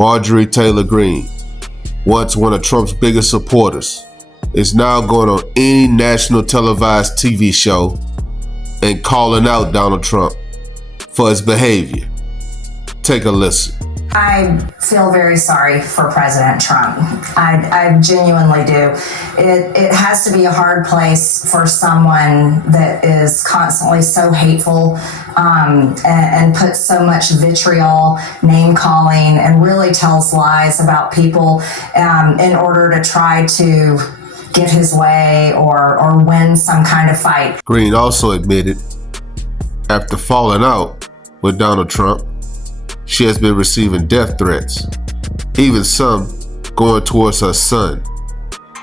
Marjorie Taylor Greene, once one of Trump's biggest supporters, is now going on any national televised TV show and calling out Donald Trump for his behavior. Take a listen. I feel very sorry for President Trump. I genuinely do. It has to be a hard place for someone that is constantly so hateful and puts so much vitriol, name calling, and really tells lies about people in order to try to get his way or win some kind of fight. Greene also admitted, after falling out with Donald Trump, she has been receiving death threats, even some going towards her son,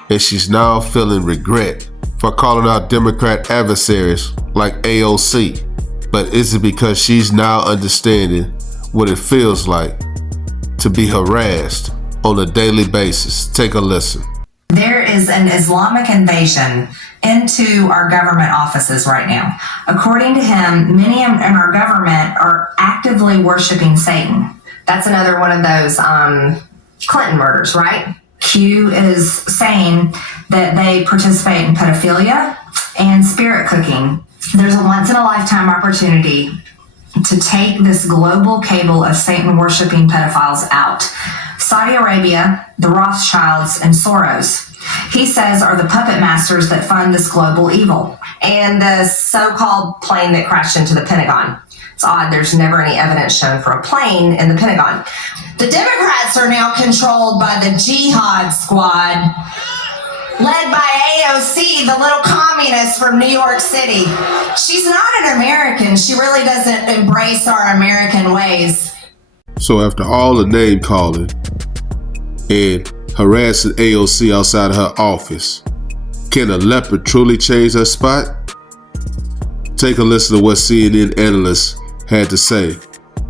and she's now feeling regret for calling out Democrat adversaries like AOC. But is it because she's now understanding what it feels like to be harassed on a daily basis? Take a listen. There is an Islamic invasion into our government offices right now. According to him, many in our government are actively worshiping Satan. That's another one of those Clinton murders, right? Q is saying that they participate in pedophilia and spirit cooking. There's a once-in-a-lifetime opportunity to take this global cable of Satan-worshiping pedophiles out. Saudi Arabia, the Rothschilds, and Soros, he says, are the puppet masters that fund this global evil. And the so-called plane that crashed into the Pentagon. It's odd, there's never any evidence shown for a plane in the Pentagon. The Democrats are now controlled by the Jihad Squad, led by AOC, the little communist from New York City. She's not an American. She really doesn't embrace our American ways. So after all the name calling and harassing AOC outside of her office, can a leopard truly change her spot? Take a listen to what CNN analysts had to say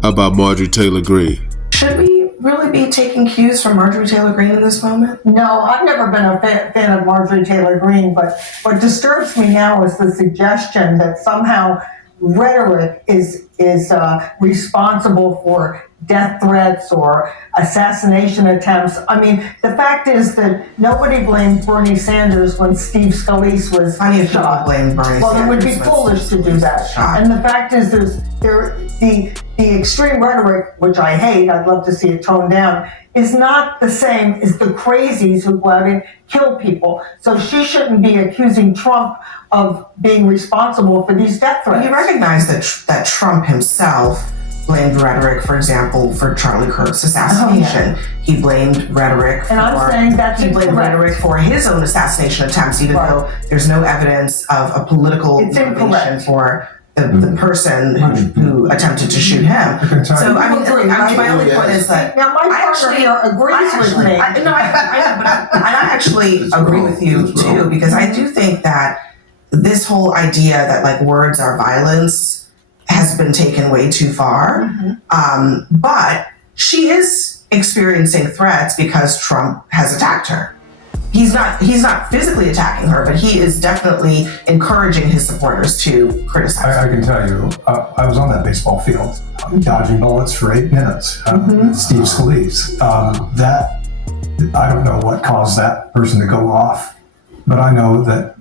about Marjorie Taylor Greene. Should we really be taking cues from Marjorie Taylor Greene in this moment? No, I've never been a fan of Marjorie Taylor Greene, but what disturbs me now is the suggestion that somehow rhetoric is responsible for death threats or assassination attempts. I mean, the fact is that nobody blamed Bernie Sanders when Steve Scalise was shot. Blame Bernie well, Sanders. it would be foolish to do that. Shot. And the fact is the extreme rhetoric, which I hate, I'd love to see it toned down, is not the same as the crazies who go out and kill people. So she shouldn't be accusing Trump of being responsible for these death threats. You recognize that Trump himself blamed rhetoric, for example, for Charlie Kirk's assassination. Oh, yeah. He blamed rhetoric and I'm saying that's he blamed rhetoric for his own assassination attempts, even though there's no evidence of a political motivation for the person who attempted to shoot him. So my only point is that now my partner here agrees with me. I know, but I actually agree with you too, because I do think that this whole idea that like words are violence has been taken way too far. But she is experiencing threats because Trump has attacked her. He's not physically attacking her, but he is definitely encouraging his supporters to criticize her. I can tell you, I was on that baseball field, dodging bullets for 8 minutes. Steve Scalise. I don't know what caused that person to go off, but I know that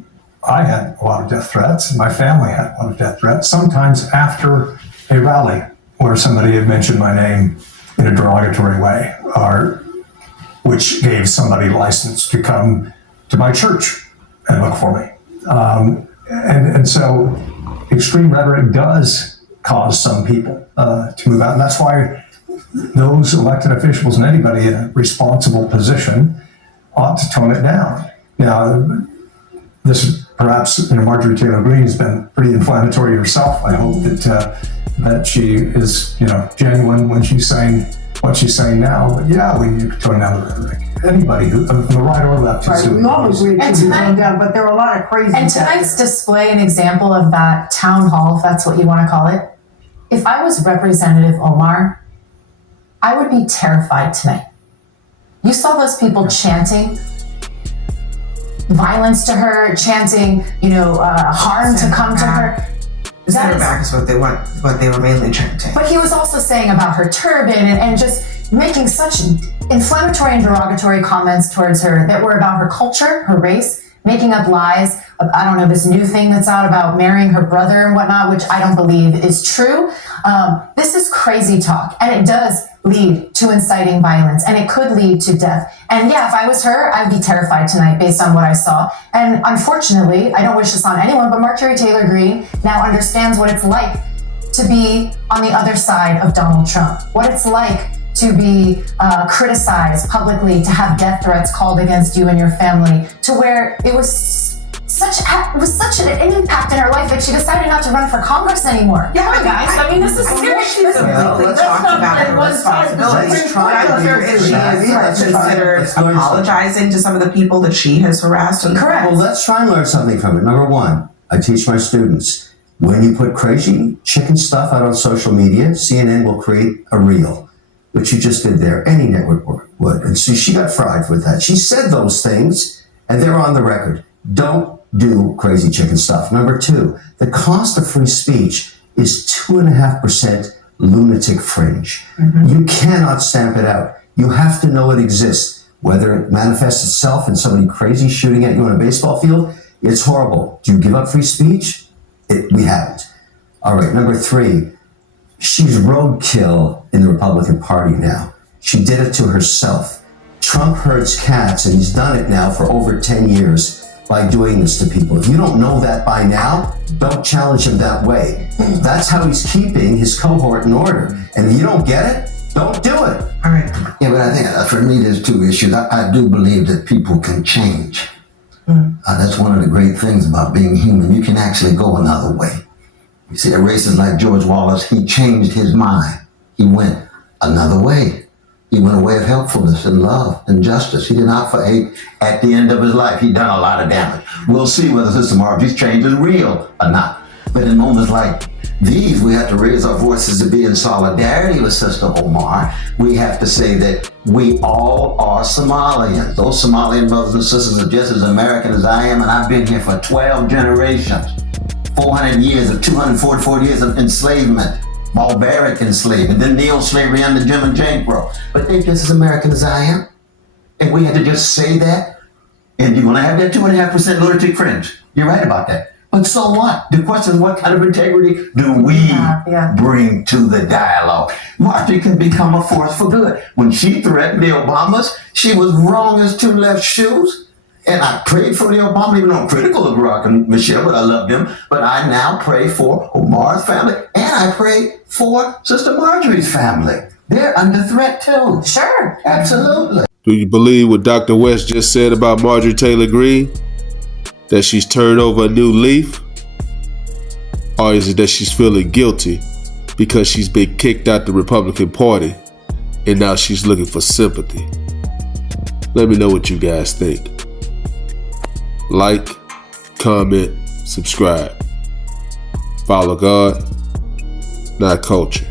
I had a lot of death threats, and my family had a lot of death threats, sometimes after a rally where somebody had mentioned my name in a derogatory way, or which gave somebody license to come to my church and look for me. And so extreme rhetoric does cause some people to move out, and that's why those elected officials and anybody in a responsible position ought to tone it down. Now, this perhaps, Marjorie Taylor Greene has been pretty inflammatory herself. I hope that she is, genuine when she's saying what she's saying now. But yeah, we need to tone down the rhetoric. Anybody who, from the right or left, is doing we all agree it should be toned down, but there are a lot of crazy. And tonight's display an example of that town hall, if that's what you want to call it. If I was Representative Omar, I would be terrified tonight. You saw those people chanting violence to her, chanting, harm to come to her. Send her back is what they were mainly chanting. But he was also saying about her turban and just making such inflammatory and derogatory comments towards her that were about her culture, her race, making up lies. I don't know, this new thing that's out about marrying her brother and whatnot, which I don't believe is true. This is crazy talk, and it does lead to inciting violence, and it could lead to death. And yeah, if I was her, I'd be terrified tonight based on what I saw. And unfortunately, I don't wish this on anyone, but Marjorie Taylor Greene now understands what it's like to be on the other side of Donald Trump, what it's like to be criticized publicly, to have death threats called against you and your family, to where it was such an impact in her life that she decided not to run for Congress anymore. Yeah, Come on, guys. I mean, this is serious. She's completely talked about her responsibilities. I wonder if she has considered apologizing to some of the people that she has harassed. And Correct. Well, let's try and learn something from it. Number one, I teach my students, when you put crazy chicken stuff out on social media, CNN will create a reel, which you just did there. Any network would. And so she got fried with that. She said those things, and they're on the record. Don't do crazy chicken stuff. Number two, the cost of free speech is 2.5% lunatic fringe. You cannot stamp it out. You have to know it exists. Whether it manifests itself in somebody crazy shooting at you on a baseball field, it's horrible. Do you give up free speech? We haven't. All right, number three, she's roadkill in the Republican Party now. She did it to herself. Trump herds cats, and he's done it now for over 10 years by doing this to people. If you don't know that by now, don't challenge him that way. That's how he's keeping his cohort in order. And if you don't get it, don't do it. all right. Yeah, but I think for me, there's two issues. I do believe that people can change. That's one of the great things about being human. You can actually go another way. You see, a racist like George Wallace, he changed his mind. He went another way. He went a way of helpfulness and love and justice. He did not for hate. At the end of his life, he done a lot of damage. We'll see whether Sister Marjorie's change is real or not. But in moments like these, we have to raise our voices to be in solidarity with Sister Omar. We have to say that we all are Somalians. Those Somalian brothers and sisters are just as American as I am, and I've been here for 12 generations. 400 years of 244 years of enslavement, barbaric enslavement, then neo-slavery under Jim and Jane Crow. But they're just as American as I am. And we had to just say that. And you're gonna have that 2.5% lunatic fringe. You're right about that. But so what? The question is, what kind of integrity do we bring to the dialogue? Marjorie can become a force for good. When she threatened the Obamas, she was wrong as two left shoes. And I prayed for the Obama, even though I'm critical of Barack and Michelle, but I love them. But I now pray for Omar's family, and I pray for Sister Marjorie's family. They're under threat too. Sure. Absolutely. Do you believe what Dr. West just said about Marjorie Taylor Greene? That she's turned over a new leaf? Or is it that she's feeling guilty because she's been kicked out the Republican Party and now she's looking for sympathy? Let me know what you guys think. Like, comment, subscribe. Follow God, not culture.